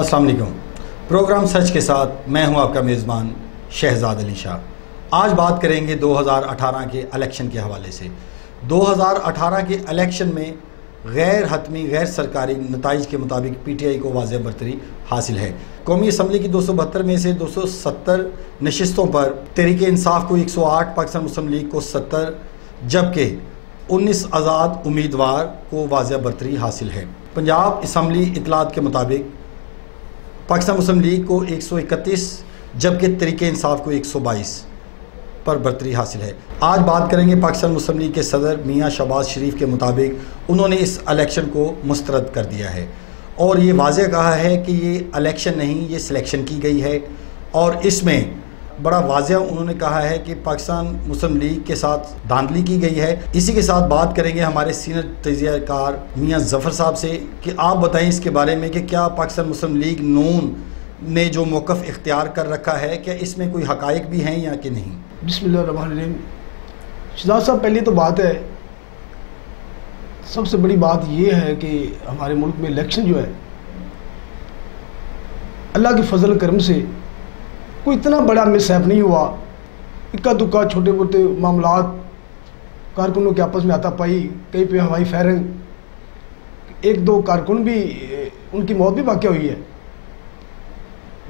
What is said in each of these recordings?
अस्सलाम वालेकुम। प्रोग्राम सच के साथ मैं हूं आपका मेज़बान शहजाद अली शाह। आज बात करेंगे 2018 के इलेक्शन के हवाले से। 2018 के इलेक्शन में गैर हतमी गैर सरकारी नताइज के मुताबिक पीटीआई को वाज़ेह बरतरी हासिल है। कौमी असम्बली की 272 में से 270 नशिस्तों पर तहरीक इंसाफ को 108, पाकिस्तान मुस्लिम लीग को 70 जबकि 19 आज़ाद उम्मीदवार को वाज़ेह बरतरी हासिल है। पंजाब असम्बली इतलात के मुताबिक पाकिस्तान मुस्लिम लीग को 131 जबकि तहरीक इंसाफ को 122 पर बरतरी हासिल है। आज बात करेंगे पाकिस्तान मुस्लिम लीग के सदर मियां शहबाज शरीफ के मुताबिक उन्होंने इस इलेक्शन को मुस्तरद कर दिया है और ये वाज़ेह कहा है कि ये इलेक्शन नहीं, ये सिलेक्शन की गई है। और इसमें बड़ा वाज़ेह उन्होंने कहा है कि पाकिस्तान मुस्लिम लीग के साथ धांधली की गई है। इसी के साथ बात करेंगे हमारे सीनियर तजियाकार मियां ज़फ़र साहब से कि आप बताएं इसके बारे में कि क्या पाकिस्तान मुस्लिम लीग नून ने जो मौक़िफ़ इख्तियार कर रखा है, क्या इसमें कोई हक़ाइक़ भी हैं या कि नहीं। बिस्मिल्लाहिर्रहमानिर्रहीम। शहजाद साहब, पहली तो बात है, सबसे बड़ी बात यह है कि हमारे मुल्क में इलेक्शन जो है अल्लाह के फजल करम से कोई इतना बड़ा मिसहैप नहीं हुआ। इक्का दुक्का छोटे मोटे मामलात कारकुनों के आपस में हाथापाई, कहीं पे हवाई फायरिंग, एक दो कारकुन भी उनकी मौत भी वाक़या हुई है।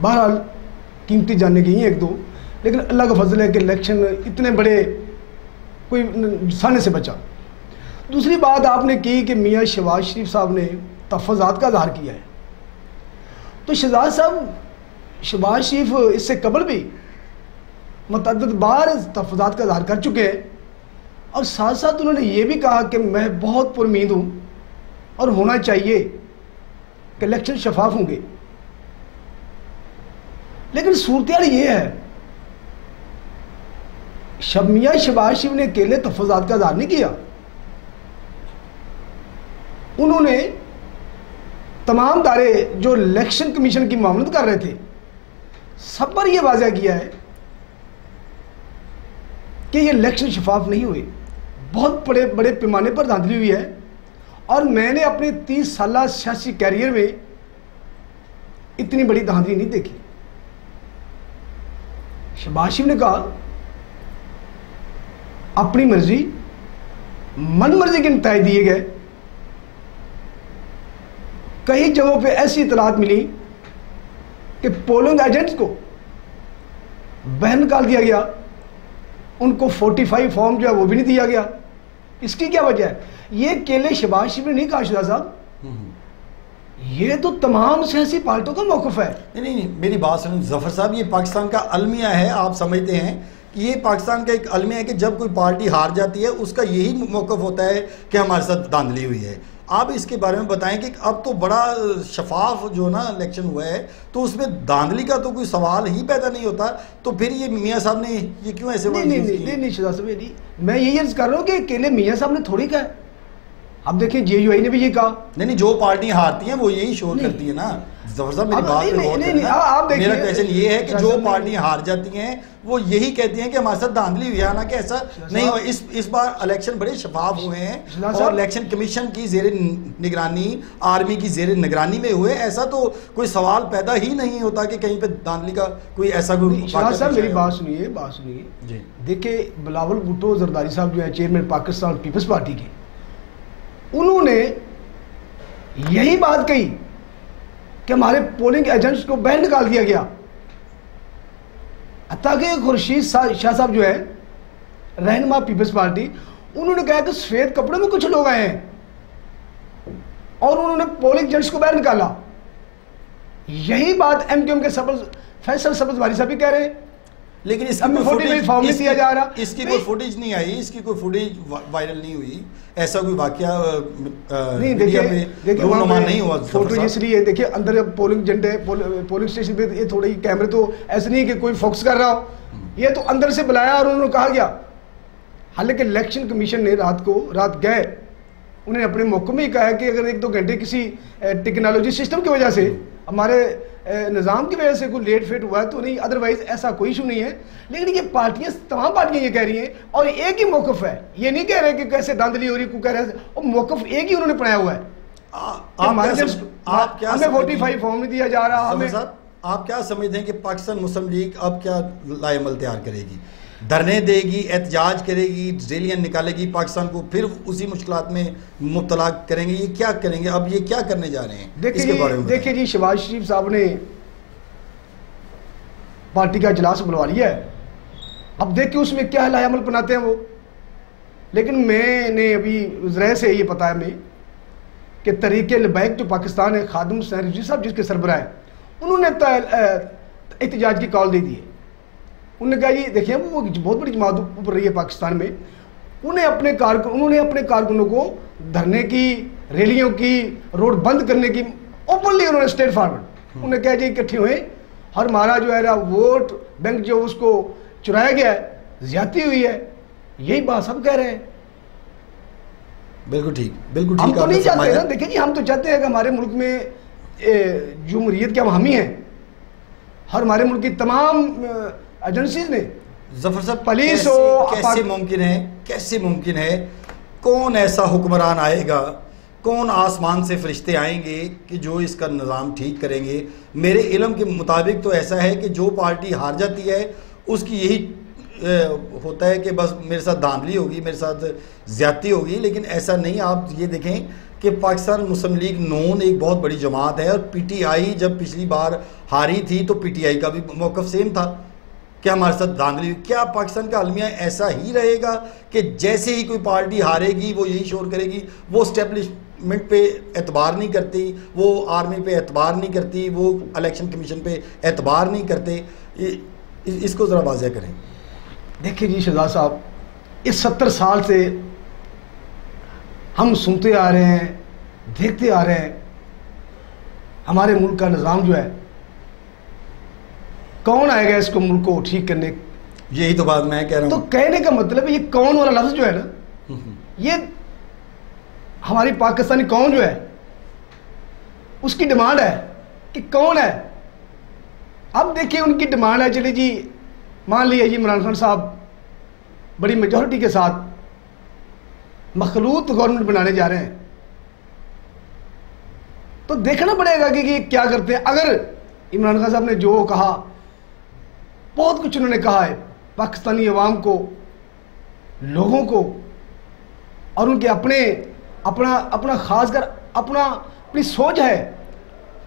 बहरहाल कीमती जाने गई हैं एक दो, लेकिन अल्लाह का फजल है कि इलेक्शन इतने बड़े कोई नुकसान से बचा। दूसरी बात आपने की कि मियां शहबाज शरीफ साहब ने तहफ़्फ़ुज़ात का इज़हार किया है, तो शहजाद साहब शहबाज शरीफ इससे कबल भी मुतअद्दिद बार तहफ़्फ़ुज़ात का इज़हार कर चुके हैं और साथ साथ उन्होंने ये भी कहा कि मैं बहुत पुरउम्मीद हूँ और होना चाहिए कि इलेक्शन शफाफ होंगे। लेकिन सूरत ये है, मियां शहबाज शरीफ ने अकेले तहफ़्फ़ुज़ात का इज़हार नहीं किया, उन्होंने तमाम दायरे जो इलेक्शन कमीशन की मामलत कर रहे थे सब पर यह वाज़ेह किया है कि ये इलेक्शन शफाफ नहीं हुए, बहुत बड़े बड़े पैमाने पर धांधली हुई है। और मैंने अपने 30 साल सियासी कैरियर में इतनी बड़ी धांधली नहीं देखी। शहबाज शरीफ ने कहा अपनी मर्जी मन मर्जी के नताइज दिए गए। कई जगहों पे ऐसी इतलात मिली कि पोलिंग एजेंट्स को बाहर निकाल दिया गया, उनको 45 फॉर्म जो है वो भी नहीं दिया गया। इसकी क्या वजह है? ये अकेले शहबाज शरीफ ने नहीं कहा शहजाद साहब, ये तो तमाम सियासी पार्टियों का मौक़िफ़ है। नहीं, मेरी बात सुनो ज़फ़र साहब, ये पाकिस्तान का अलमिया है। आप समझते हैं कि ये पाकिस्तान का एक अलमिया है कि जब कोई पार्टी हार जाती है उसका यही मौक़िफ़ होता है कि हमारे साथ धांधली हुई है। आप इसके बारे में बताएं कि अब तो बड़ा शफाफ जो ना इलेक्शन हुआ है, तो उसमें धांधली का तो कोई सवाल ही पैदा नहीं होता, तो फिर ये मियां साहब ने ये क्यों ऐसे नहीं शहजाद साहब, मैं यही अर्ज कर रहा हूँ कि अकेले मियां साहब ने थोड़ी कहा। अब देखिए JUI ने भी ये कहा। नहीं, जो पार्टी हारती हैं वो यही शोर करती है ना ज़फ़र साहब। मेरी बात मेरा क्वेश्चन ये है कि जो पार्टी हार जाती हैं वो यही कहती हैं कि हमारे साथ धांधली हुई है, हालांकि ऐसा नहीं हुआ। इस बार इलेक्शन बड़े शफाफ हुए हैं और इलेक्शन कमीशन की ज़ेर निगरानी, आर्मी की ज़ेर निगरानी में हुए। ऐसा तो कोई सवाल पैदा ही नहीं होता कि कहीं पे धांधली का कोई ऐसा कोई। साहब मेरी बात सुनिए जी। देखिए, बिलावल भुट्टो जरदारी साहब जो है चेयरमैन पाकिस्तान पीपल्स पार्टी के, उन्होंने यही बात कही कि हमारे पोलिंग एजेंट्स को बाहर निकाल दिया गया। ताकि खुर्शीद शाह साहब जो है रहनुमा पीपल्स पार्टी, उन्होंने कहा कि सफेद कपड़े में कुछ लोग आए हैं और उन्होंने पोलिंग एजेंट्स को बाहर निकाला। यही बात MQM के फैसल सब्ज़वारी साहब भी कह रहे हैं, लेकिन इसकी फॉर्म नहीं दिया जा रहा। इसकी कोई फुटेज नहीं आई, इसकी कोई फुटेज वायरल नहीं हुई, ऐसा कोई वाकया नहीं। देखिए नहीं हुआ फोटो इसलिए, देखिए अंदर पोलिंग झंडे पोलिंग स्टेशन पे ये थोड़े कैमरे तो ऐसे नहीं कि कोई फोकस कर रहा हो, ये तो अंदर से बुलाया और उन्होंने कहा गया। हालांकि इलेक्शन कमीशन ने रात गए, उन्हें अपने मौके में ही कहा कि अगर 1-2 घंटे किसी टेक्नोलॉजी सिस्टम की वजह से, हमारे निज़ाम की वजह से कोई लेट फेट हुआ है तो नहीं, अदरवाइज ऐसा कोई इशू नहीं है। लेकिन ये पार्टियां, तमाम पार्टियां ये कह रही हैं और एक ही मौक़िफ़ है, ये नहीं कह रहे कि कैसे धांधली हो रही, को कह रहे हैं, और मौक़िफ़ एक ही उन्होंने अपनाया हुआ है। आप क्या हमें 45 फॉर्म नहीं दिया जा रहा हमें। आप क्या समझते हैं कि पाकिस्तान मुस्लिम लीग अब क्या लाएमल तैयार करेगी? धरने देगी, एहतजाज करेगी, रैलियां निकालेगी, पाकिस्तान को फिर उसी मुश्किलात में मुब्तला करेंगे? ये क्या करेंगे? अब ये क्या करने जा रहे हैं? देखिए जी, शहबाज शरीफ साहब ने पार्टी का इजलास बुलवा लिया है, अब देखिए उसमें क्या लाएमल बनाते हैं वो। लेकिन मैंने अभी ज़रा से ये पता है मैं कि तरीके लबैक जो पाकिस्तान है, खादिम हुसैन रिजवी साहब जिसके सरबराह हैं, उन्होंने एहतजाज की कॉल दे दी है। उन्होंने कहा जी देखिए वो बहुत बड़ी जमात ऊपर रही है पाकिस्तान में, उन्होंने अपने कारकुनों को धरने की, रैलियों की, रोड बंद करने की ओपनली उन्होंने स्टेट फॉरवर्ड उन्होंने कहा जी इकट्ठे हुए और हमारा जो है वोट बैंक जो उसको चुराया गया है, ज्यादती हुई है, यही बात सब कह रहे हैं। बिल्कुल ठीक, बिल्कुल ठीक। हम तो नहीं चाहते ना, देखिए जी हम तो चाहते हैं कि हमारे मुल्क में जमहूरियत के हम हामी हैं, हर हमारे मुल्क की तमाम एजेंसीज ने, जफर साहब पुलिस कैसे मुमकिन है कौन ऐसा हुक्मरान आएगा, कौन आसमान से फरिश्ते आएंगे कि जो इसका निज़ाम ठीक करेंगे? मेरे इल्म के मुताबिक तो ऐसा है कि जो पार्टी हार जाती है उसकी यही होता है कि बस मेरे साथ धांधली होगी, मेरे साथ ज़्यादती होगी। लेकिन ऐसा नहीं। आप ये देखें कि पाकिस्तान मुस्लिम लीग नून एक बहुत बड़ी जमात है और पीटीआई जब पिछली बार हारी थी तो पीटीआई का भी मौक़िफ़ सेम था कि हमारे साथ धांधली। क्या पाकिस्तान का अलमिया ऐसा ही रहेगा कि जैसे ही कोई पार्टी हारेगी वो यही शोर करेगी? वो स्टैब्लिशमेंट पे एतबार नहीं करती, वो आर्मी पे एतबार नहीं करती, वो इलेक्शन कमीशन पे एतबार नहीं करते। इसको ज़रा वाज़ेह करें। देखिए जी शहजाद साहब, इस 70 साल से हम सुनते आ रहे हैं, देखते आ रहे हैं, हमारे मुल्क का निज़ाम जो है, कौन आएगा इसको मुल्क को ठीक करने? यही तो बात मैं कह रहा हूं। तो कहने का मतलब ये कौन वाला लफ्ज़ जो है ना, ये हमारी पाकिस्तानी कौन जो है उसकी डिमांड है कि कौन है। अब देखिए उनकी डिमांड है, चलिए जी मान लिया जी इमरान खान साहब बड़ी मेजॉरिटी के साथ मखलूत गवर्नमेंट बनाने जा रहे हैं, तो देखना पड़ेगा कि क्या करते हैं। अगर इमरान खान साहब ने जो कहा, बहुत कुछ उन्होंने कहा है पाकिस्तानी अवाम को, लोगों को, और उनके अपना खासकर अपनी सोच है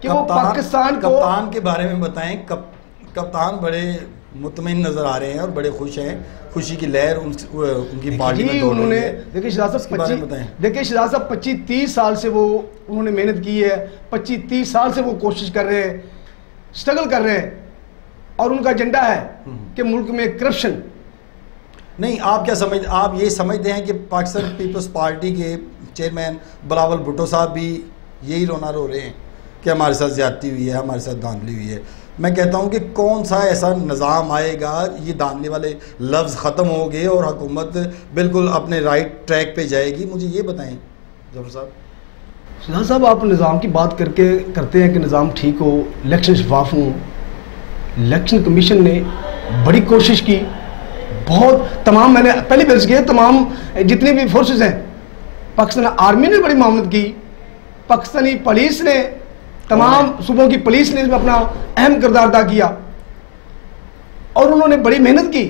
कि वो पाकिस्तान को। कप्तान के बारे में बताएं। कप्तान बड़े मुतमईन नजर आ रहे हैं और बड़े खुश हैं, खुशी की लहर उनकी पार्टी में दौड़ रही है। देखिए शहजाद साहब 25-30 साल से वो उन्होंने मेहनत की है, 25-30 साल से वो कोशिश कर रहे हैं, स्ट्रगल कर रहे हैं, और उनका एजेंडा है कि मुल्क में करप्शन नहीं। आप ये समझते हैं कि पाकिस्तान पीपल्स पार्टी के चेयरमैन बिलावल भुट्टो साहब भी यही रोना रो रहे हैं कि हमारे साथ ज्यादती हुई है, हमारे साथ धांधली हुई है? मैं कहता हूं कि कौन सा ऐसा निज़ाम आएगा, ये धांधली वाले लफ्ज़ ख़त्म हो गए और हुकूमत बिल्कुल अपने राइट ट्रैक पे जाएगी? मुझे ये बताएं जफर साहब। शहजाद साहब, आप निज़ाम की बात करते हैं कि निज़ाम ठीक हो, इलेक्शन शफाफ हो। इलेक्शन कमीशन ने बड़ी कोशिश की, बहुत तमाम मैंने पहले भी अर्ज़ किया, तमाम जितने भी फोर्सेस हैं, पाकिस्तान आर्मी ने बड़ी मामलत की, पाकिस्तानी पुलिस ने, तमाम सूबों की पुलिस ने इसमें अपना अहम किरदार अदा किया और उन्होंने बड़ी मेहनत की।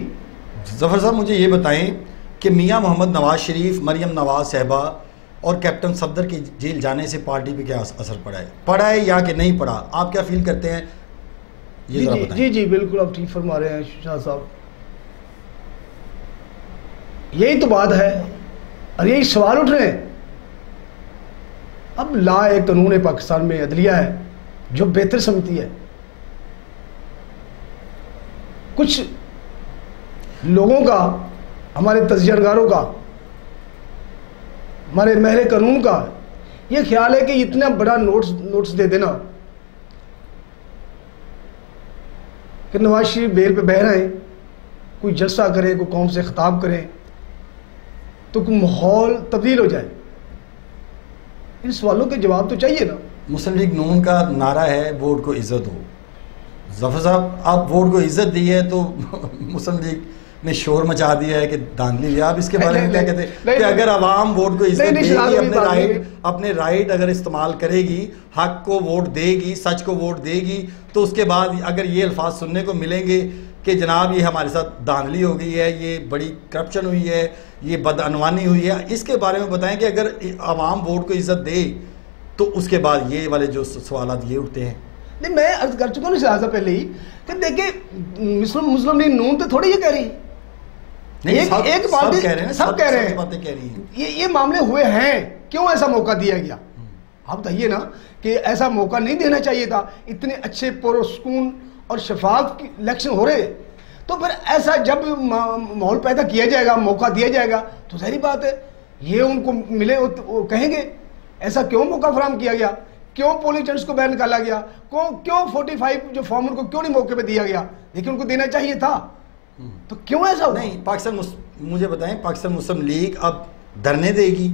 जफर साहब मुझे ये बताएं कि मियां मोहम्मद नवाज शरीफ, मरियम नवाज साहिबा और कैप्टन सफदर के जेल जाने से पार्टी पे क्या असर पड़ा है या कि नहीं पड़ा? आप क्या फील करते हैं? ये जरा बताएं। जी बिल्कुल आप ठीक फरमा रहे हैं शाह साहब, यही तो बात है और यही सवाल उठ रहे हैं। अब ला एक कानून है पाकिस्तान में, अदलिया है जो बेहतर समझती है। कुछ लोगों का, हमारे तजज़ियागारों का, हमारे महरे कानून का ये ख्याल है कि इतना बड़ा नोट्स दे देना कि नवाज शरीफ बेल पे बह रहे हैं, कोई जलसा करे, कोई कौम से खिताब करे तो कोई माहौल तब्दील हो जाए। इन सवालों के जवाब तो चाहिए ना। मुस्लिम लीग नून का नारा है वोट को इज्जत हो। जफर साहब, आप वोट को इज्जत दी है तो मुस्लिम लीग ने शोर मचा दिया है कि धांधली हुई। आप इसके बारे में क्या कहते हैं कि अगर आवाम वोट को इज्जत देगी, अपने राइट अगर इस्तेमाल करेगी, हक को वोट देगी, सच को वोट देगी, तो उसके बाद अगर ये अल्फाज सुनने को मिलेंगे कि जनाब ये हमारे साथ धांधली हो गई है, ये बड़ी करप्शन हुई है, ये बदअनवानी हुई है, इसके बारे में बताएं कि अगर आवाम वोट को इज्जत दे तो उसके बाद ये वाले जो सवाल ये उठते हैं। नहीं, मैं अर्ज कर चुका हूँ लिहाजा पहले ही कि देखिए मुस्लिम लीग नून तो थोड़ी ये कह रही, एक पार्टी सब कह रहे हैं, बातें कह रही हैं। ये मामले हुए हैं, क्यों ऐसा मौका दिया गया? आप बताइए ना कि ऐसा मौका नहीं देना चाहिए था। इतने अच्छे पुरसुकून और शफाफ इलेक्शन हो रहे, तो फिर ऐसा जब माहौल पैदा किया जाएगा, मौका दिया जाएगा, तो सारी बात है ये उनको मिले वो कहेंगे ऐसा क्यों मौका फराहम किया गया, क्यों पोलिंग एजेंट्स को बैन निकाला गया, क्यों 45 जो फॉर्म उनको क्यों नहीं मौके पे दिया गया? देखिए उनको देना चाहिए था, तो क्यों ऐसा हुआ? नहीं, पाकिस्तान मुझे बताएं, पाकिस्तान मुस्लिम लीग अब धरने देगी,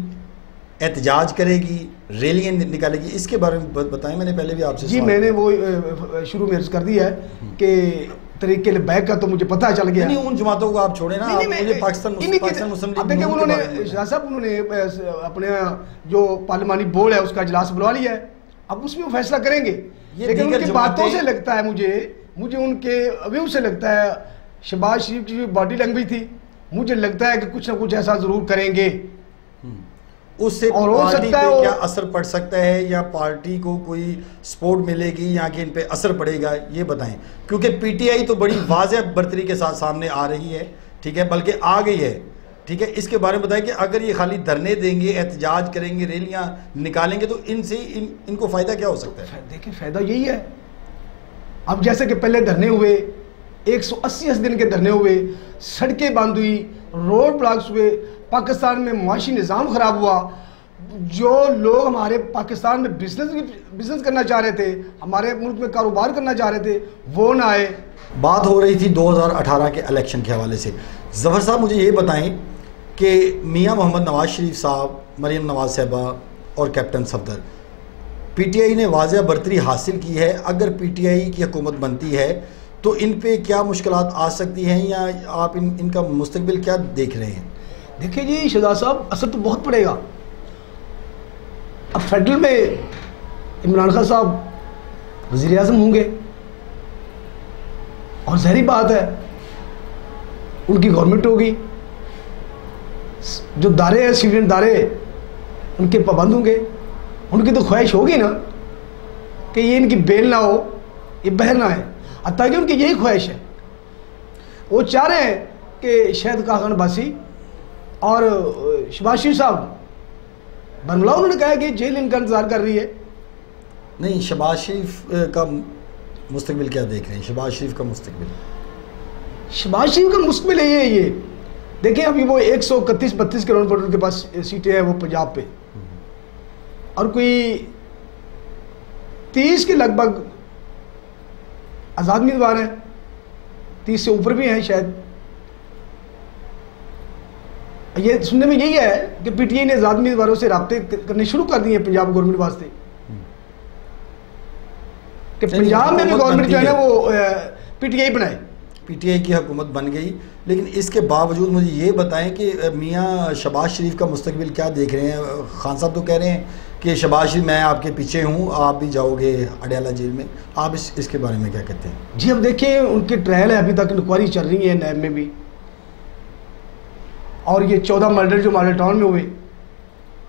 एहतजाज करेगी, रैलियां निकालेगी, इसके बारे में बताएं। मैंने पहले भी आपसे जी मैंने वो शुरू में कर दिया है कि तरीके बैक का तो मुझे पता चल गया। नहीं, उन जमातों को आप छोड़े ना, मुझे पाकिस्तान मुस्लिम लीग देखिए उन्होंने शाह साहब उन्होंने अपने जो पार्लिमानी बोर्ड है उसका इजलास बुलवा लिया है, अब उसमें वो फैसला करेंगे। लेकिन उनकी बातों से लगता है मुझे उनके व्यू से लगता है, शहबाज शरीफ की जो बॉडी लैंग्वेज थी, मुझे लगता है कि कुछ ना कुछ ऐसा जरूर करेंगे। उससे और हो सकता है क्या असर पड़ सकता है, या पार्टी को कोई सपोर्ट मिलेगी या कि इन पे असर पड़ेगा, ये बताएं। क्योंकि पीटीआई तो बड़ी वाज़ेह बर्तरी के साथ सामने आ रही है, ठीक है, बल्कि आ गई है, ठीक है। इसके बारे में बताएं कि अगर ये खाली धरने देंगे, एहतजाज करेंगे, रैलियां निकालेंगे, तो इनसे इनको फ़ायदा क्या हो सकता है? देखिए फ़ायदा यही है, अब जैसे कि पहले धरने हुए, 180 दिन के धरने हुए, सड़कें बंद हुई, रोड ब्लॉक्स हुए, पाकिस्तान में मुआशी निज़ाम ख़राब हुआ, जो लोग हमारे पाकिस्तान में बिजनेस करना चाह रहे थे, हमारे मुल्क में कारोबार करना चाह रहे थे, वो ना आए। बात हो रही थी 2018 के इलेक्शन के हवाले से। ज़फ़र साहब मुझे ये बताएं कि मियां मोहम्मद नवाज शरीफ साहब, मरीम नवाज साहबा और कैप्टन सफदर, पीटीआई ने वाज़ेह बर्तरी हासिल की है, अगर पीटीआई की हुकूमत बनती है तो इन पे क्या मुश्किलात आ सकती हैं, या आप इनका मुस्तकबिल क्या देख रहे हैं? देखिए जी शहजाद साहब, असर तो बहुत पड़ेगा। अब फेडरल में इमरान खान साहब वज़ीर आज़म होंगे, और ज़ाहिर बात है उनकी गवर्नमेंट होगी, जो दारे हैं सिविलियन दारे उनके पाबंद होंगे। उनकी तो ख्वाहिश होगी ना कि ये इनकी बेल ना हो, ये बहर ना है, ताकि उनकी यही ख्वाहिश है। वो चाह रहे हैं कि शहद खान बासी और शहबाज शरीफ साहब बनमला, उन्होंने कहा कि जेल इनका इंतजार कर रही है। नहीं, शहबाज शरीफ का मुस्तकबिल क्या देख रहे हैं? शहबाज शरीफ का मुस्तकबिल मुस्तकबिल है ये देखिए, अभी वो 131-32 करोड़ वोटर के पास सीटें हैं वो पंजाब पे, और कोई 30 के लगभग आज़ाद उम्मीदवार हैं, 30 से ऊपर भी हैं शायद। ये सुनने में यही है कि पीटीआई ने आज़ाद उम्मीदवारों से राब्ते करने शुरू कर दिए पंजाब गवर्नमेंट वास्ते, कि पंजाब में भी गवर्नमेंट जो है ना वो पीटीआई बनाए। पीटीआई की हुकूमत बन गई, लेकिन इसके बावजूद मुझे ये बताएं कि मियां शहबाज शरीफ का मुस्तकबिल क्या देख रहे हैं? खान साहब तो कह रहे हैं कि शहबाज शरीफ मैं आपके पीछे हूँ, आप भी जाओगे अडयाला जेल में, आप इसके बारे में क्या कहते हैं? जी अब देखिए, उनके ट्रायल है, अभी तक इंक्वायरी चल रही है नैब में भी, और ये 14 मर्डर जो मॉडल टाउन में हुए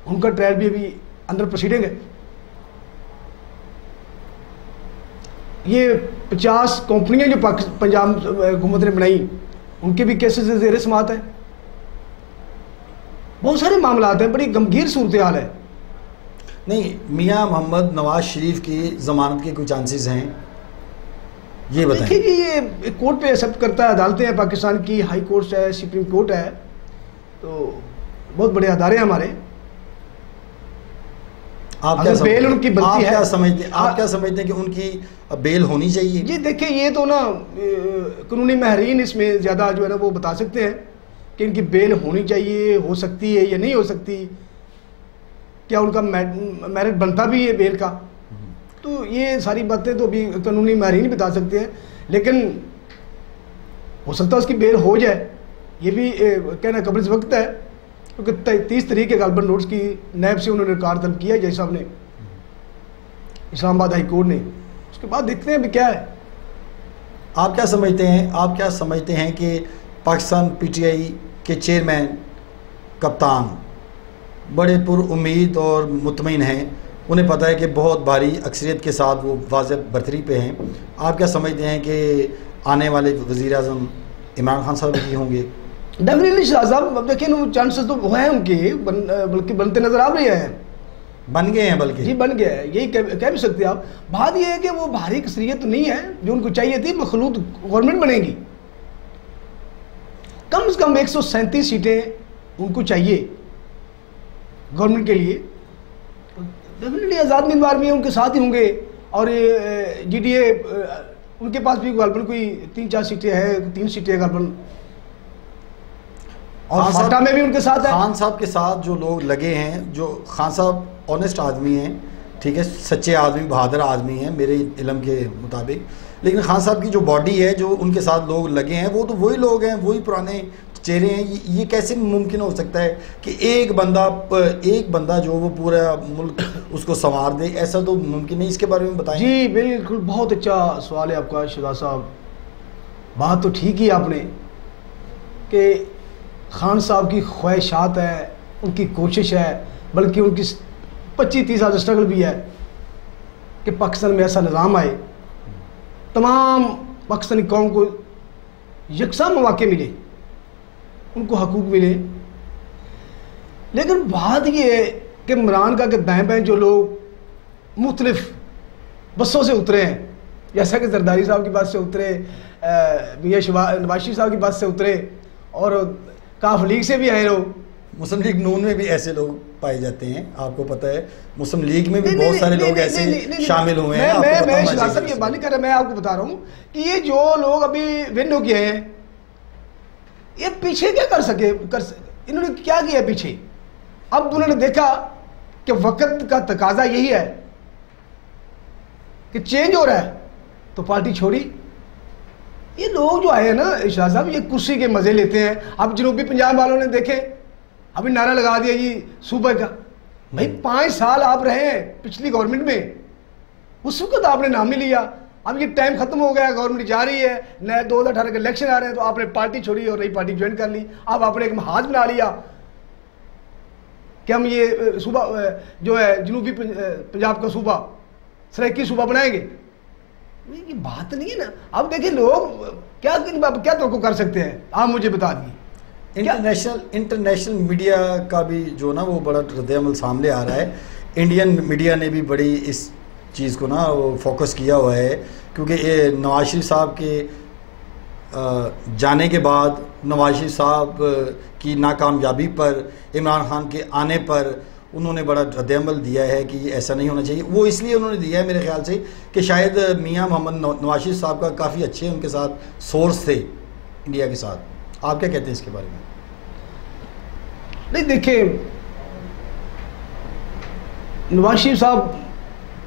उनका ट्रायल भी अभी अंदर प्रोसीडिंग है। ये 50 कंपनियां जो पंजाब हुकूमत ने बनाई, उनके भी केसेस ज़ेर समाअत है। बहुत सारे मामला हैं, बड़ी गंभीर सूरत हाल है। नहीं, मियां मोहम्मद नवाज शरीफ की ज़मानत के कोई चांसेस हैं, ये बताएं। देखिए कि ये कोर्ट पे एक्सेप्ट करता है, अदालतें हैं पाकिस्तान की, हाई कोर्ट है, सुप्रीम कोर्ट है, तो बहुत बड़े अदारे हैं हमारे। आप क्या बेल उनकी बनती है, आप क्या समझते हैं कि उनकी बेल होनी चाहिए? जी देखिए, ये तो ना कानूनी माहरीन इसमें ज़्यादा जो है ना वो बता सकते हैं कि इनकी बेल होनी चाहिए, हो सकती है या नहीं हो सकती, क्या उनका मेरिट बनता भी है बेल का, तो ये सारी बातें तो अभी कानूनी माहरीन बता सकते हैं। लेकिन हो सकता है उसकी बेल हो जाए, ये भी कहना कब्ल वक्त है, क्योंकि 30 तारीख के गालबन नोट्स की नैब से उन्होंने कार तलब किया जज साहब ने, इस्लामाबाद हाई कोर्ट ने। उसके बाद देखते हैं अभी क्या है। आप क्या समझते हैं कि पाकिस्तान पीटीआई के चेयरमैन कप्तान बड़े पुरुम्मीद और मुतमईन हैं, उन्हें पता है कि बहुत भारी अक्सरियत के साथ वो वाज़ेह बरतरी पे हैं। आप क्या समझते हैं कि आने वाले वज़ीर आज़म इमरान खान साहब ही होंगे? डेफिनेटली शाह साहब, अब देखिए चांसेस तो हैं उनके, बल्कि बनते नजर आ रहे हैं, बन गए हैं, बल्कि जी बन गया है, यही कह भी सकते हैं आप। बात यह है कि वो भारी अक्सरियत नहीं है जो उनको चाहिए थी। मखलूत गवर्नमेंट बनेगी, कम से कम 137 सीटें उनको चाहिए गवर्नमेंट के लिए। डेफिनेटली आज़ाद उम्मीदवार भी उनके साथ ही होंगे, और जीडीए उनके पास भी गवर्नमेंट कोई 3-4 सीटें हैं, 3 सीटें गवर्नमेंट, और फाटा में भी उनके साथ है। खान साहब के साथ जो लोग लगे हैं, जो खान साहब ऑनेस्ट आदमी हैं, ठीक है, सच्चे आदमी, बहादुर आदमी हैं मेरे इल्म के मुताबिक, लेकिन खान साहब की जो बॉडी है, जो उनके साथ लोग लगे हैं, वो तो वही लोग हैं, वही पुराने चेहरे हैं। ये कैसे मुमकिन हो सकता है कि एक बंदा जो वो पूरा मुल्क उसको संवार दे? ऐसा तो मुमकिन नहीं। इसके बारे में बताएं। जी बिल्कुल, बहुत अच्छा सवाल है आपका शहजाद साहब। बात तो ठीक ही आपने कि खान साहब की ख्वाहिशात है, उनकी कोशिश है, बल्कि उनकी 25-30 साल स्ट्रगल भी है कि पाकिस्तान में ऐसा निज़ाम आए, तमाम पाकिस्तानी कौम को यकसा मौके मिले, उनको हकूक मिले। लेकिन बात ये है कि इमरान का कि दाएँ बाएँ जो लोग मुख्तलिफ बसों से उतरे हैं, जैसा कि जरदारी साहब की बस से उतरे, मियाँ नवाज शरीफ साहब की बस से उतरे, और काफ लीग से भी आए लोग। मुस्लिम लीग नून में भी ऐसे लोग पाए जाते हैं, आपको पता है। मुस्लिम लीग में भी बहुत सारे लोग ऐसे शामिल हुए हैं। मैं शहजाद साहब ये बात नहीं कर रहा, मैं आपको बता रहा हूँ कि ये जो लोग अभी विन हो गए हैं, ये पीछे क्या इन्होंने क्या किया पीछे? अब उन्होंने देखा कि वक्त का तकाजा यही है कि चेंज हो रहा है, तो पार्टी छोड़ी। ये लोग जो आए हैं ना शहजाद साहब, ये कुर्सी के मजे लेते हैं। अब जनूबी पंजाब वालों ने देखे, अभी नारा लगा दिया जी सूबे का। भाई 5 साल आप रहे हैं पिछली गवर्नमेंट में, उस वक्त आपने नाम नहीं लिया। अब ये टाइम खत्म हो गया, गवर्नमेंट जा रही है, नए 2018 के इलेक्शन आ रहे हैं, तो आपने पार्टी छोड़ी और नई पार्टी ज्वाइन कर ली। अब आपने एक महाज बना लिया कि हम ये सूबा जो है जनूबी पंजाब का सूबा सराइकी सूबा बनाएंगे। ये बात नहीं है ना। अब देखिए लोग क्या तो कर सकते हैं, आप मुझे बता दिए। इंटरनेशनल मीडिया का भी जो ना वो बड़ा रद्द-ए-अमल सामने आ रहा है। इंडियन मीडिया ने भी बड़ी इस चीज़ को ना वो फोकस किया हुआ है, क्योंकि ये नवाज शरीफ साहब के जाने के बाद, नवाज शरीफ साहब की नाकामयाबी पर, इमरान खान के आने पर उन्होंने बड़ा रद्द-ए-अमल दिया है कि ऐसा नहीं होना चाहिए। वो इसलिए उन्होंने दिया है मेरे ख्याल से कि शायद मियां मोहम्मद नवाज शरीफ साहब का काफ़ी अच्छे उनके साथ सोर्स थे इंडिया के साथ। आप क्या कहते हैं इसके बारे में? नहीं देखिए, नवाज शरीफ साहब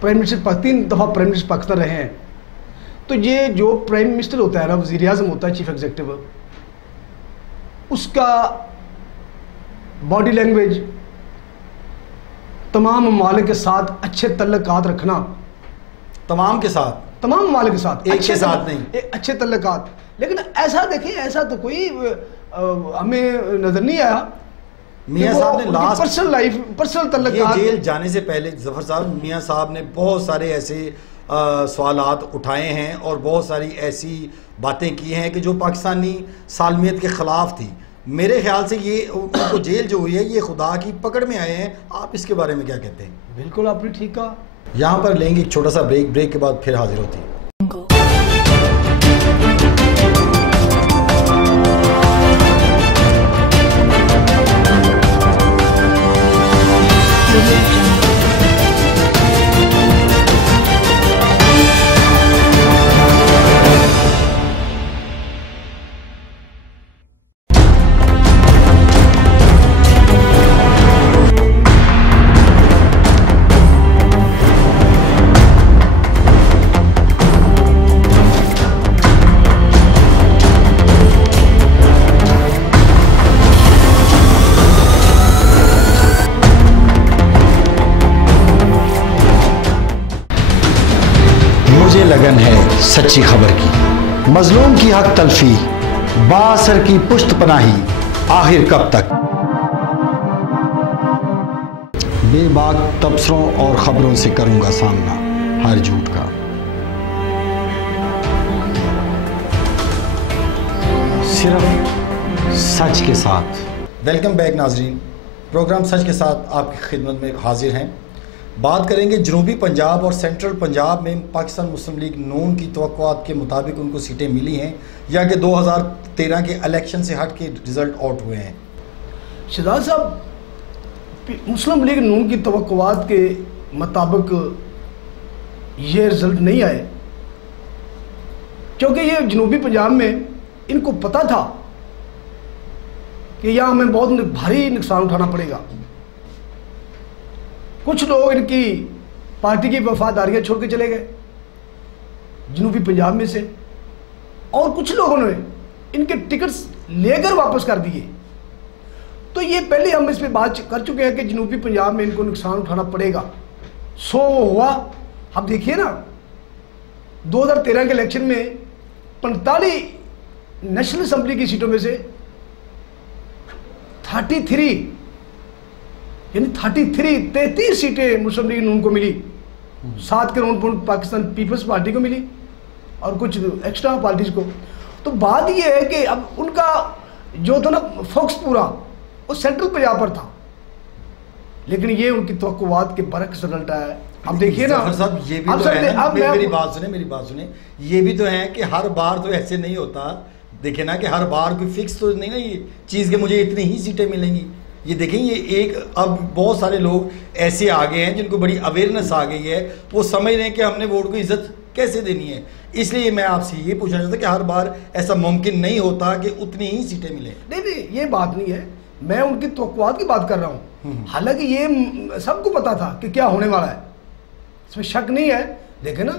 प्राइम मिनिस्टर 3 दफ़ा प्राइम मिनिस्टर पाकिस्तान रहे हैं, तो ये जो प्राइम मिनिस्टर होता है ना, वज़ीर आज़म होता है, चीफ एग्जीक्यूटिव, उसका बॉडी लैंग्वेज, तमाम ममालिक के साथ अच्छे तल्लुकात रखना, तमाम ममालिक के साथ, एक के साथ नहीं, अच्छे तल्लुकात। लेकिन ऐसा देखिए, ऐसा तो कोई हमें नजर नहीं आया। मियां साहब ने लास्ट पर्सनल तल्लुकात, जेल जाने से पहले जफर साहब, मियां साहब ने बहुत सारे ऐसे सवालात उठाए हैं और बहुत सारी ऐसी बातें की हैं कि जो पाकिस्तानी सालमियत के ख़िलाफ़ थी। मेरे ख्याल से ये उनको जेल जो हुई है, ये खुदा की पकड़ में आए हैं। आप इसके बारे में क्या कहते हैं? बिल्कुल आपने ठीक कहा। यहाँ पर लेंगे एक छोटा सा ब्रेक के बाद फिर हाजिर होती है। लगन है सच्ची खबर की, मजलूम की हक तलफी, बासर की पुश्त पनाही, आखिर कब तक। बेबाक तबसरों और खबरों से करूंगा सामना हर झूठ का। सिर्फ सच के साथ। वेलकम बैक नाजरीन, प्रोग्राम सच के साथ आपकी खिदमत में हाजिर हैं। बात करेंगे जनूबी पंजाब और सेंट्रल पंजाब में पाकिस्तान मुस्लिम लीग नून की तवक्कुआत के मुताबिक उनको सीटें मिली हैं या कि 2013 के इलेक्शन से हट के रिजल्ट आउट हुए हैं। शहजाद साहब, मुस्लिम लीग नून की तवक्कुआत के मुताबिक ये रिजल्ट नहीं आए, क्योंकि ये जनूबी पंजाब में इनको पता था कि यहाँ हमें बहुत भारी नुकसान उठाना पड़ेगा। कुछ लोग इनकी पार्टी की वफादारियां छोड़ के चले गए जनूबी पंजाब में से, और कुछ लोगों ने इनके टिकट्स लेकर वापस कर दिए। तो ये पहले हम इस पे बात कर चुके हैं कि जनूबी पंजाब में इनको नुकसान उठाना पड़ेगा। सो वो हुआ। अब देखिए ना, 2013 के इलेक्शन में 45 नेशनल असेंबली की सीटों में से 33 सीटें मुस्लिम लीग नून को मिली। 7 करोड़ पाकिस्तान पीपल्स पार्टी को मिली और कुछ एक्स्ट्रा पार्टीज को। तो बात यह है कि अब उनका जो था ना फोकस पूरा वो सेंट्रल पंजाब पर था, लेकिन ये उनकी तवक्कुआत के बरक्स रिजल्ट आया। अब देखिए ना साहब, ये भी तो है ना, मेरी बात सुने, ये भी तो है कि हर बार तो ऐसे नहीं होता। देखिए ना कि हर बार कोई फिक्स तो नहीं ना ये चीज़ कि मुझे इतनी ही सीटें मिलेंगी। ये देखें, ये एक अब बहुत सारे लोग ऐसे आ गए हैं जिनको बड़ी अवेयरनेस आ गई है, वो समझ रहे हैं कि हमने वोट को इज्जत कैसे देनी है। इसलिए मैं आपसे ये पूछना चाहता कि हर बार ऐसा मुमकिन नहीं होता कि उतनी ही सीटें मिले। नहीं, ये बात नहीं है, मैं उनकी तवक्कुआत की बात कर रहा हूँ। हालांकि ये सबको पता था कि क्या होने वाला है, इसमें शक नहीं है। देखे ना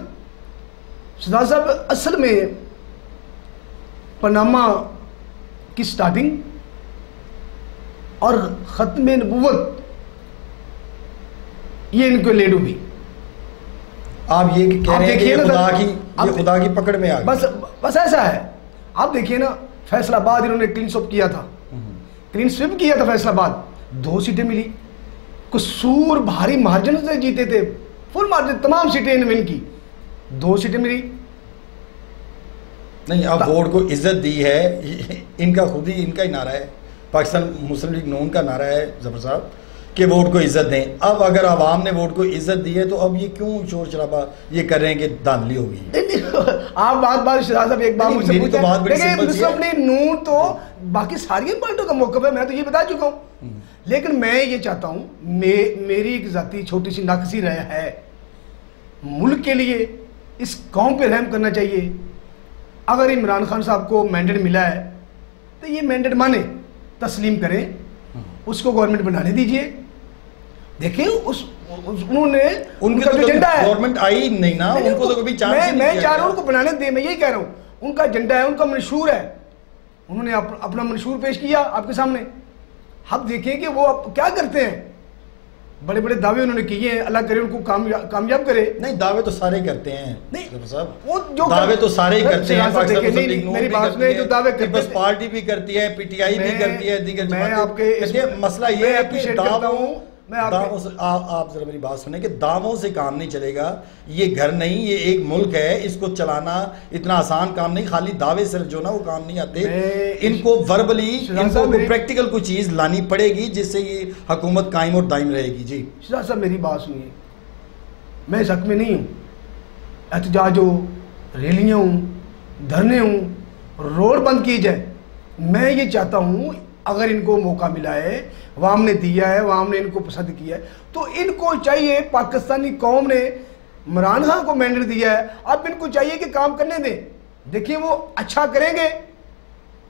शहजाद साहब, असल में पनामा की स्टार्टिंग और खत्म नबूवत ये इनको लेट हुई। आप ये कह रहे हैं कि ये खुदा की पकड़ में आ गई। बस ऐसा है। आप देखिए ना, फैसलाबाद इन्होंने क्लीन स्वीप किया था, फैसलाबाद 2 सीटें मिली। कसूर भारी मार्जिन से जीते थे, फुल मार्जिन, तमाम सीटें इन्होंने विन की, 2 सीटें मिली। नहीं, अब वोट को इज्जत दी है, इनका खुद ही इनका ही नारा है, पाकिस्तान मुस्लिम लीग नून का नारा है जफर साहब कि वोट को इज्जत दें। अब अगर आवाम ने वोट को इज्जत दी है तो अब ये क्यों शोर शराबा ये कर रहे हैं कि धांधली हो गई। आप बात शहजाद साहब एक बात मुझसे पूछे, मुस्लिम लीग नून तो बाकी सारी पार्टियों का मौक़िफ़ है, मैं तो ये बता चुका हूँ। लेकिन मैं ये चाहता हूँ, मेरी एक जाती छोटी सी नाकसी राय है, मुल्क के लिए इस कौम पे रहम करना चाहिए। अगर इमरान खान साहब को मैंडेट मिला है तो ये मैंडेट माने, तस्लीम करें, उसको गवर्नमेंट बनाने दीजिए। देखिए उन्होंने उनका जो एजेंडा है, गवर्नमेंट आई नहीं ना, उनको तो कभी चांस नहीं दिया। मैं चाह रहा हूं उनको बनाने दे, मैं यही कह रहा हूं। उनका एजेंडा है, उनका मंशूर है, उन्होंने अपना मंशूर पेश किया आपके सामने। अब देखिए कि वो अब क्या करते हैं। बड़े बड़े दावे उन्होंने किए हैं, अल्लाह करे उनको कामयाब करे। नहीं, दावे तो सारे करते हैं, नहीं साहब, वो जो दावे तो सारे ही करते हैं। मेरी बात में जो दावे करते हैं, पार्टी भी करती है, पीटीआई भी करती है, दीगर जमातें। मसला ये है कि दावों से आप जरा मेरी बात सुने कि दावों से काम नहीं चलेगा। ये घर नहीं, ये एक मुल्क है, इसको चलाना इतना आसान काम नहीं। खाली दावे सिर्फ जो ना वो काम नहीं आते, इनको वर्बली, इनको प्रैक्टिकल कोई चीज लानी पड़ेगी जिससे ये हुकूमत कायम और दायम रहेगी। जी शहजाद साहब, मेरी बात सुनिए, मैं इस हक में नहीं हूँ। एहतजाज हो, रैलियाँ हूँ, धरने हूँ, रोड बंद की जाए, मैं ये चाहता हूँ अगर इनको मौका मिला है, वाम ने दिया है, वाम ने इनको पसंद किया है, तो इनको चाहिए, पाकिस्तानी कौम ने इमरान खान को मैंडेट दिया है, अब इनको चाहिए कि काम करने दें। देखिए वो अच्छा करेंगे,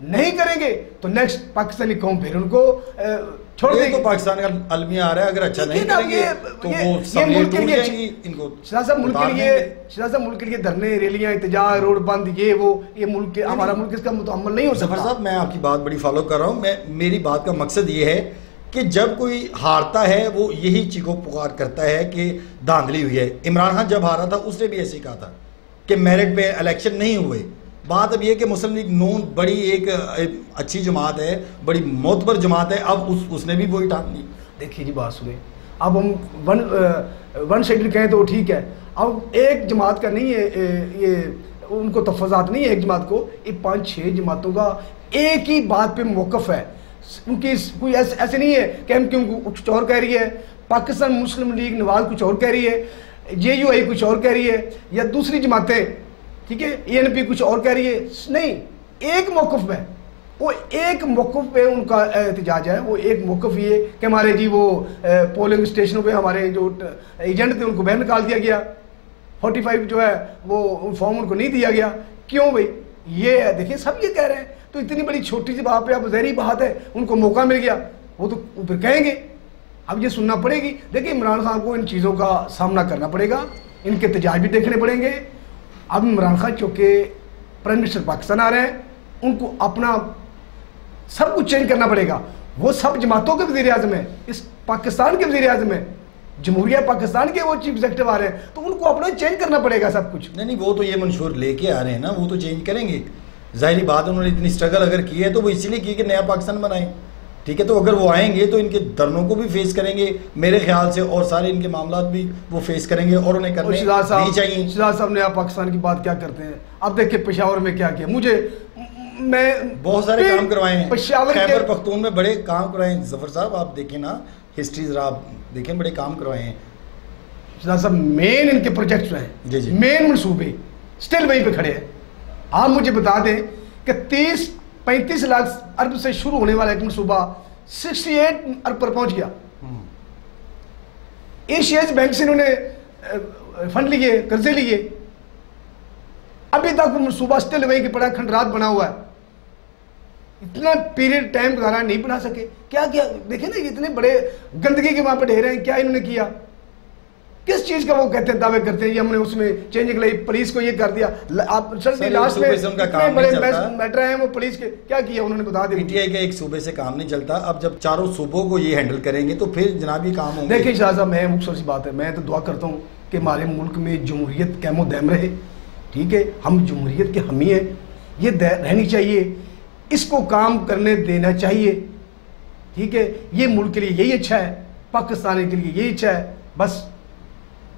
नहीं करेंगे तो नेक्स्ट पाकिस्तानी कौम फिर उनको छोड़ देगी। तो पाकिस्तान का अलमिया आ रहा है, अगर अच्छा नहीं करेंगे तो वो सब मुल्क के लिए इनको शहजाद साहब मुल्क के लिए धरने, रैलियां, एहतजाज, रोड बंद, ये मुल्क के, हमारा मुल्क इसका मुतहम्मल नहीं हो सकता। साहब, मैं आपकी बात बड़ी फॉलो कर रहा हूँ। मेरी बात का मकसद ये है कि जब कोई हारता है वो यही चीखो पुकार करता है कि धांधली हुई है। इमरान खान जब हारा था उसने भी ऐसे ही कहा था कि मेरिट पे इलेक्शन नहीं हुए। बात अब ये कि मुस्लिम लीग नून बड़ी एक अच्छी जमात है, बड़ी मोतबर जमात है, अब उसने भी वही ठान ली। देखिए जी बात सुने, अब हम वन साइडेड कहें तो ठीक है, अब एक जमात का नहीं है ये उनको तफाज़ात नहीं है एक जमात को, ये 5-6 जमातों का एक ही बात पे मौक़िफ़ है। उनकी कोई ऐसे नहीं है कि हम क्यों कुछ और कह रही है, पाकिस्तान मुस्लिम लीग नवाज कुछ और कह रही है, JUI कुछ और कह रही है, या दूसरी जमातें, ठीक है, ANP कुछ और कह रही है, नहीं, एक मौक़िफ़ में, वो एक मौक़िफ़ पे उनका एहतजाज है। वो एक मौक़िफ़ ये कि हमारे जी वो पोलिंग स्टेशनों पे हमारे जो एजेंट थे उनको बाहर निकाल दिया गया, 45 जो है वो फॉर्म उनको नहीं दिया गया। क्यों भाई? ये है, देखिए सब ये कह रहे हैं, तो इतनी बड़ी छोटी सी बात पे अब ज़हरी बात है, उनको मौका मिल गया, वो तो फिर कहेंगे, अब ये सुनना पड़ेगी। देखिए इमरान खान को इन चीज़ों का सामना करना पड़ेगा, इनके एहतजाज भी देखने पड़ेंगे। अब इमरान खान चूँकि प्राइम मिनिस्टर पाकिस्तान आ रहे हैं, उनको अपना सब कुछ चेंज करना पड़ेगा। वो सब जमातों के वज़ीर आज़म है, इस पाकिस्तान के वज़ीर आज़म है, जमहूरिया पाकिस्तान के वो चीफ एग्जीक्यूटिव आ रहे हैं, तो उनको अपना चेंज करना पड़ेगा सब कुछ। नहीं, वो तो ये मंशूर लेके आ रहे हैं ना, वो तो चेंज करेंगे। जाहिर बात, उन्होंने इतनी स्ट्रगल अगर की है तो वो इसीलिए की कि नया पाकिस्तान बनाएं, ठीक है। तो अगर वो आएंगे तो इनके धरनों को भी फेस करेंगे मेरे ख्याल से, और सारे इनके मामला भी वो फेस करेंगे, और उन्हें करने नहीं चाहिए। शहजाद साहब नया पाकिस्तान की बात क्या करते हैं? अब देखिए पेशावर में क्या किया, मैं बहुत सारे काम करवाए हैं, पेशावर खैबर पख्तून में बड़े काम करवाए हैं। जफर साहब आप देखें ना, हिस्ट्री जरा आप देखें, बड़े काम करवाए हैं शहजाद साहब। मेन इनके प्रोजेक्ट्स हैं जी जी, मेन मंसूबे स्टिल वहीं पे खड़े हैं। आप मुझे बता दें कि 30-35 लाख अरब से शुरू होने वाला एक मनसूबा 68 अरब पर पहुंच गया। एशियाज बैंक से इन्होंने फंड लिए, कर्जे लिए, अभी तक वो मनसूबा स्टिल वहीं के पड़ा खंडरात बना हुआ है। इतना पीरियड टाइम गारा नहीं बना सके। क्या किया देखें ना, इतने बड़े गंदगी के वहां पर ढेर हैं, क्या इन्होंने किया? किस चीज का वो कहते हैं, दावे करते हैं ये हमने उसमें चेंजिंग लाई, पुलिस को ये कर दिया। आप लास्ट में इतने बड़े मैटर हैं वो पुलिस के, क्या किया उन्होंने बता दिया। PTI के एक सूबे से काम नहीं चलता, अब जब चारों सूबों को ये हैंडल करेंगे तो फिर जनाब ये काम होंगे। देखिए शाह साहब, मैं मुख्तसर सी बात है, मैं तो दुआ करता हूँ कि हमारे मुल्क में जमहूरियत कैमो दैम रहे, ठीक है। हम जमहूरियत के हामी हैं, ये रहनी चाहिए, इसको काम करने देना चाहिए, ठीक है। ये मुल्क के लिए यही अच्छा है, पाकिस्तान के लिए यही अच्छा है, बस।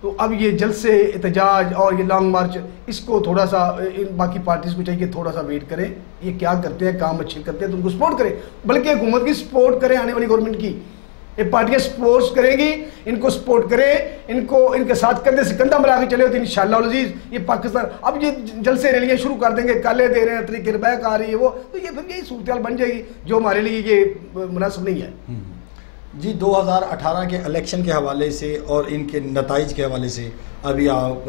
तो अब ये जल्द से एहतजाज और ये लॉन्ग मार्च, इसको थोड़ा सा इन बाकी पार्टीज को चाहिए थोड़ा सा वेट करें, ये क्या करते हैं, काम अच्छे करते हैं तो उनको सपोर्ट करें, बल्कि हुकूमत की सपोर्ट करें, आने वाली गवर्नमेंट की। ये पार्टियां सपोर्ट करेंगी, इनको सपोर्ट करें, इनको इनके साथ कंधे से कंधा मिला के चले तो इंशाअल्लाह अज़ीज़ ये पाकिस्तान। अब ये जल्द से रैलियाँ शुरू कर देंगे, काले दे रहे हैं, तरीके बैक आ रही है वो, तो ये फिर यही सूरत बन जाएगी जो हमारे लिए ये मुनासिब नहीं है। जी 2018 के इलेक्शन के हवाले से और इनके नताइज के हवाले से अभी आप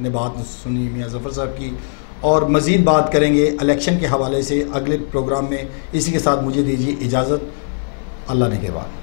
ने बात सुनी मियां ज़फ़र साहब की, और मज़ीद बात करेंगे इलेक्शन के हवाले से अगले प्रोग्राम में। इसी के साथ मुझे दीजिए इजाज़त, अल्लाह ने के बाद।